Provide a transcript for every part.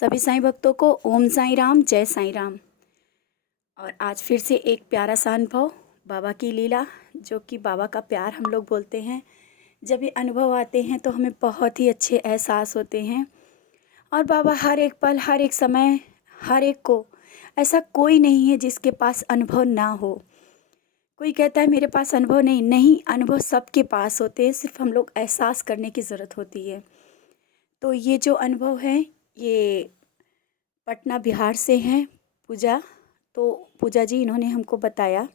सभी साईं भक्तों को ओम साईं राम, जय साईं राम। और आज फिर से एक प्यारा सा अनुभव, बाबा की लीला, जो कि बाबा का प्यार हम लोग बोलते हैं। जब ये अनुभव आते हैं तो हमें बहुत ही अच्छे एहसास होते हैं। और बाबा हर एक पल, हर एक समय, हर एक को, ऐसा कोई नहीं है जिसके पास अनुभव ना हो। कोई कहता है मेरे पास अनुभव नहीं, नहीं, अनुभव सबके पास होते हैं, सिर्फ हम लोग एहसास करने की ज़रूरत होती है। तो ये जो अनुभव है, ये पटना बिहार से हैं पूजा। तो पूजा जी इन्होंने हमको बताया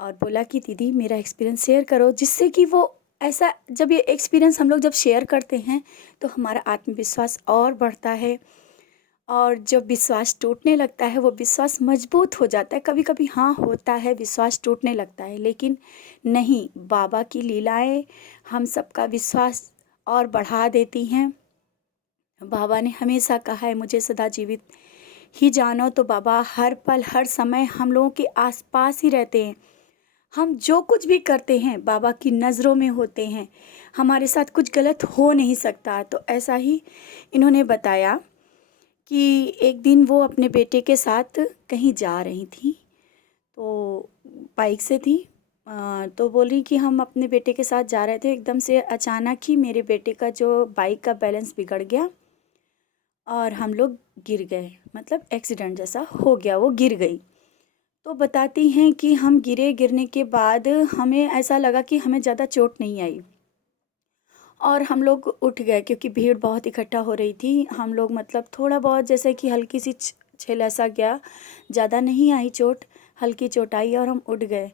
और बोला कि दीदी मेरा एक्सपीरियंस शेयर करो, जिससे कि वो ऐसा, जब ये एक्सपीरियंस हम लोग जब शेयर करते हैं तो हमारा आत्मविश्वास और बढ़ता है। और जब विश्वास टूटने लगता है वो विश्वास मजबूत हो जाता है। कभी कभी हाँ होता है, विश्वास टूटने लगता है, लेकिन नहीं, बाबा की लीलाएं हम सबका विश्वास और बढ़ा देती हैं। बाबा ने हमेशा कहा है मुझे सदा जीवित ही जानो। तो बाबा हर पल हर समय हम लोगों के आसपास ही रहते हैं। हम जो कुछ भी करते हैं बाबा की नज़रों में होते हैं। हमारे साथ कुछ गलत हो नहीं सकता। तो ऐसा ही इन्होंने बताया कि एक दिन वो अपने बेटे के साथ कहीं जा रही थी। तो बाइक से थी। तो बोल रही कि हम अपने बेटे के साथ जा रहे थे, एकदम से अचानक ही मेरे बेटे का जो बाइक का बैलेंस बिगड़ गया और हम लोग गिर गए। मतलब एक्सीडेंट जैसा हो गया, वो गिर गई। तो बताती हैं कि हम गिरे, गिरने के बाद हमें ऐसा लगा कि हमें ज़्यादा चोट नहीं आई और हम लोग उठ गए, क्योंकि भीड़ बहुत इकट्ठा हो रही थी। हम लोग मतलब थोड़ा बहुत जैसे कि हल्की सी छेल ऐसा गया, ज़्यादा नहीं आई चोट, हल्की चोट आई और हम उठ गए।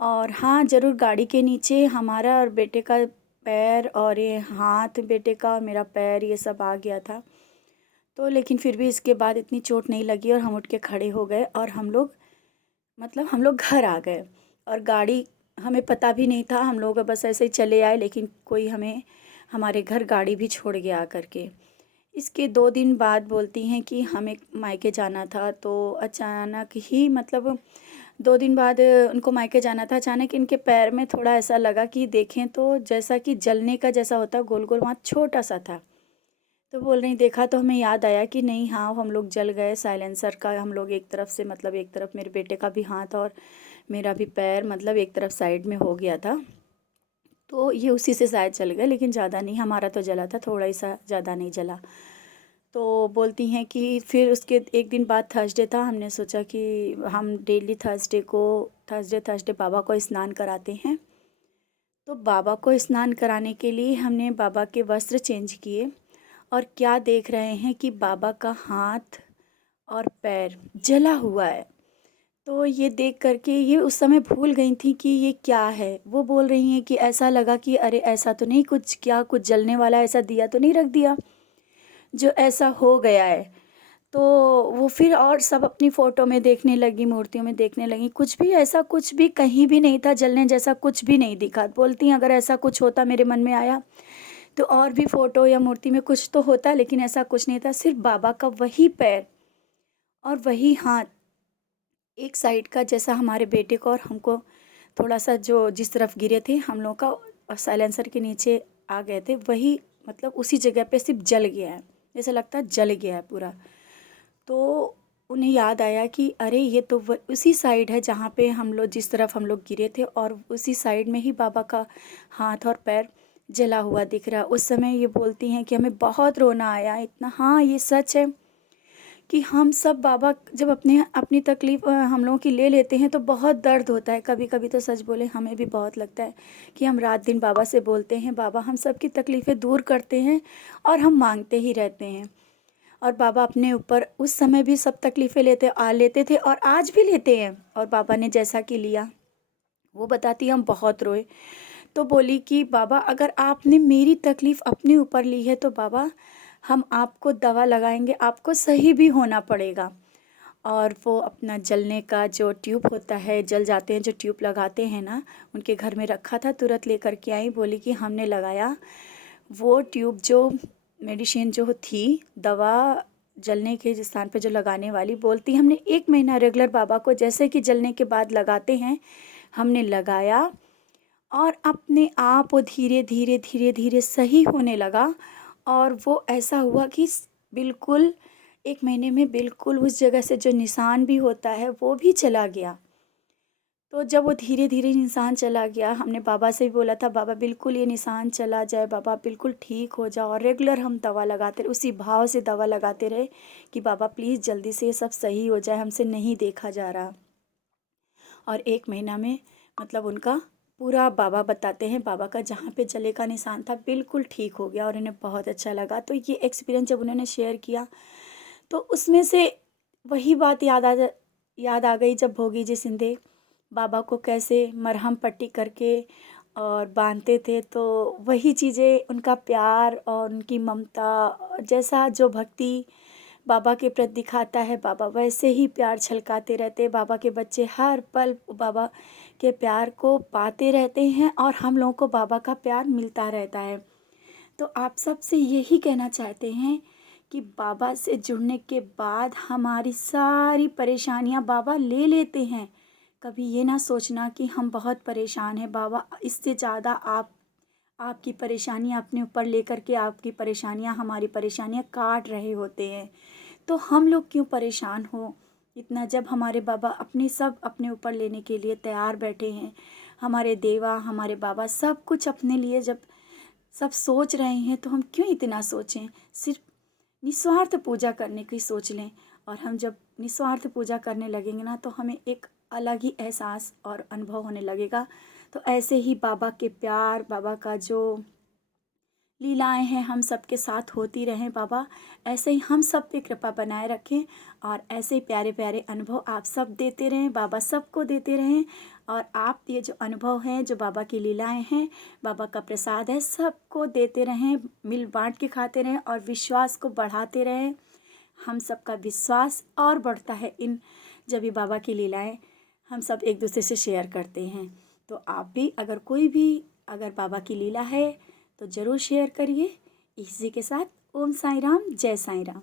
और हाँ, ज़रूर गाड़ी के नीचे हमारा और बेटे का पैर और ये हाथ, बेटे का और मेरा पैर, ये सब आ गया था। तो लेकिन फिर भी इसके बाद इतनी चोट नहीं लगी और हम उठ के खड़े हो गए और हम लोग, मतलब हम लोग घर आ गए। और गाड़ी, हमें पता भी नहीं था, हम लोग बस ऐसे ही चले आए, लेकिन कोई हमें हमारे घर गाड़ी भी छोड़ गया आकर के। इसके 2 दिन बाद बोलती हैं कि हमें मायके जाना था। तो अचानक ही, मतलब 2 दिन बाद उनको मायके जाना था। अचानक इनके पैर में थोड़ा ऐसा लगा कि देखें तो जैसा कि जलने का जैसा होता, गोल गोल वहाँ छोटा सा था। तो बोल रही देखा तो हमें याद आया कि नहीं, हाँ हम लोग जल गए। साइलेंसर का हम लोग एक तरफ से, मतलब एक तरफ मेरे बेटे का भी हाथ और मेरा भी पैर, मतलब एक तरफ साइड में हो गया था। तो ये उसी से शायद जल गए, लेकिन ज़्यादा नहीं, हमारा तो जला था थोड़ा ही सा, ज़्यादा नहीं जला। तो बोलती हैं कि फिर उसके एक दिन बाद थर्सडे था। हमने सोचा कि हम डेली थर्सडे को, थर्सडे थर्सडे बाबा को स्नान कराते हैं। तो बाबा को स्नान कराने के लिए हमने बाबा के वस्त्र चेंज किए और क्या देख रहे हैं कि बाबा का हाथ और पैर जला हुआ है। तो ये देख करके ये उस समय भूल गई थी कि ये क्या है। वो बोल रही हैं कि ऐसा लगा कि अरे ऐसा तो नहीं कुछ, क्या कुछ जलने वाला ऐसा दिया तो नहीं रख दिया जो ऐसा हो गया है। तो वो फिर और सब अपनी फ़ोटो में देखने लगी, मूर्तियों में देखने लगी, कुछ भी ऐसा, कुछ भी कहीं भी नहीं था, जलने जैसा कुछ भी नहीं दिखा। बोलती हैं अगर ऐसा कुछ होता, मेरे मन में आया तो और भी फ़ोटो या मूर्ति में कुछ तो होता, लेकिन ऐसा कुछ नहीं था। सिर्फ बाबा का वही पैर और वही हाथ, एक साइड का, जैसा हमारे बेटे को और हमको थोड़ा सा, जो जिस तरफ गिरे थे हम लोग का और साइलेंसर के नीचे आ गए थे, वही मतलब उसी जगह पे सिर्फ जल गया है, जैसा लगता है जल गया है पूरा। तो उन्हें याद आया कि अरे ये तो उसी साइड है जहाँ पे हम लोग, जिस तरफ हम लोग गिरे थे, और उसी साइड में ही बाबा का हाथ और पैर जला हुआ दिख रहा। उस समय ये बोलती हैं कि हमें बहुत रोना आया इतना। हाँ, ये सच है कि हम सब बाबा जब अपने अपनी तकलीफ़ हम लोगों की ले लेते हैं तो बहुत दर्द होता है। कभी कभी तो सच बोले हमें भी बहुत लगता है कि हम रात दिन बाबा से बोलते हैं, बाबा हम सब की तकलीफ़ें दूर करते हैं, और हम मांगते ही रहते हैं। और बाबा अपने ऊपर उस समय भी सब तकलीफ़ें लेते थे और आज भी लेते हैं। और बाबा ने जैसा कि लिया, वो बताती है हम बहुत रोए। तो बोली कि बाबा अगर आपने मेरी तकलीफ़ अपने ऊपर ली है तो बाबा हम आपको दवा लगाएंगे, आपको सही भी होना पड़ेगा। और वो अपना जलने का जो ट्यूब होता है, जल जाते हैं जो ट्यूब लगाते हैं ना, उनके घर में रखा था, तुरंत लेकर के आई। बोली कि हमने लगाया वो ट्यूब, जो मेडिसिन जो थी, दवा जलने के जिस स्थान पे जो लगाने वाली, बोलती हमने 1 महीना रेगुलर बाबा को जैसे कि जलने के बाद लगाते हैं हमने लगाया। और अपने आप वो धीरे धीरे धीरे धीरे सही होने लगा। और वो ऐसा हुआ कि बिल्कुल 1 महीने में बिल्कुल उस जगह से जो निशान भी होता है वो भी चला गया। तो जब वो धीरे-धीरे निशान चला गया, हमने बाबा से भी बोला था, बाबा बिल्कुल ये निशान चला जाए, बाबा बिल्कुल ठीक हो जाओ, और रेगुलर हम दवा लगाते रहे, उसी भाव से दवा लगाते रहे कि बाबा प्लीज़ जल्दी से ये सब सही हो जाए, हमसे नहीं देखा जा रहा। और 1 महीना में मतलब उनका पूरा, बाबा बताते हैं, बाबा का जहाँ पे जले का निशान था बिल्कुल ठीक हो गया और उन्हें बहुत अच्छा लगा। तो ये एक्सपीरियंस जब उन्होंने शेयर किया, तो उसमें से वही बात याद आ गई, जब भोगी जी सिंधे बाबा को कैसे मरहम पट्टी करके और बांधते थे। तो वही चीज़ें, उनका प्यार और उनकी ममता, जैसा जो भक्ति बाबा के प्रति दिखाता है, बाबा वैसे ही प्यार छलकाते रहते हैं। बाबा के बच्चे हर पल बाबा के प्यार को पाते रहते हैं और हम लोगों को बाबा का प्यार मिलता रहता है। तो आप सबसे यही कहना चाहते हैं कि बाबा से जुड़ने के बाद हमारी सारी परेशानियां बाबा ले लेते हैं। कभी ये ना सोचना कि हम बहुत परेशान हैं, बाबा इससे ज़्यादा आपकी परेशानियां अपने ऊपर लेकर के आपकी परेशानियां, हमारी परेशानियां काट रहे होते हैं। तो हम लोग क्यों परेशान हो इतना, जब हमारे बाबा अपनी सब अपने ऊपर लेने के लिए तैयार बैठे हैं। हमारे देवा, हमारे बाबा सब कुछ अपने लिए जब सब सोच रहे हैं, तो हम क्यों इतना सोचें। सिर्फ निस्वार्थ पूजा करने की सोच लें। और हम जब निस्वार्थ पूजा करने लगेंगे ना, तो हमें एक अलग ही एहसास और अनुभव होने लगेगा। तो ऐसे ही बाबा के प्यार, बाबा का जो लीलाएं हैं, हम सबके साथ होती रहें। बाबा ऐसे ही हम सब पे कृपा बनाए रखें और ऐसे ही प्यारे प्यारे अनुभव आप सब देते रहें, बाबा सबको देते रहें। और आप ये जो अनुभव हैं, जो बाबा की लीलाएं हैं, बाबा का प्रसाद है, सबको देते रहें, मिल बांट के खाते रहें और विश्वास को बढ़ाते रहें। हम सबका विश्वास और बढ़ता है इन, जब ये बाबा की लीलाएं हम सब एक दूसरे से शेयर करते हैं। तो आप भी अगर कोई भी अगर बाबा की लीला है तो ज़रूर शेयर करिए। इसी के साथ ओम साई राम, जय साई राम।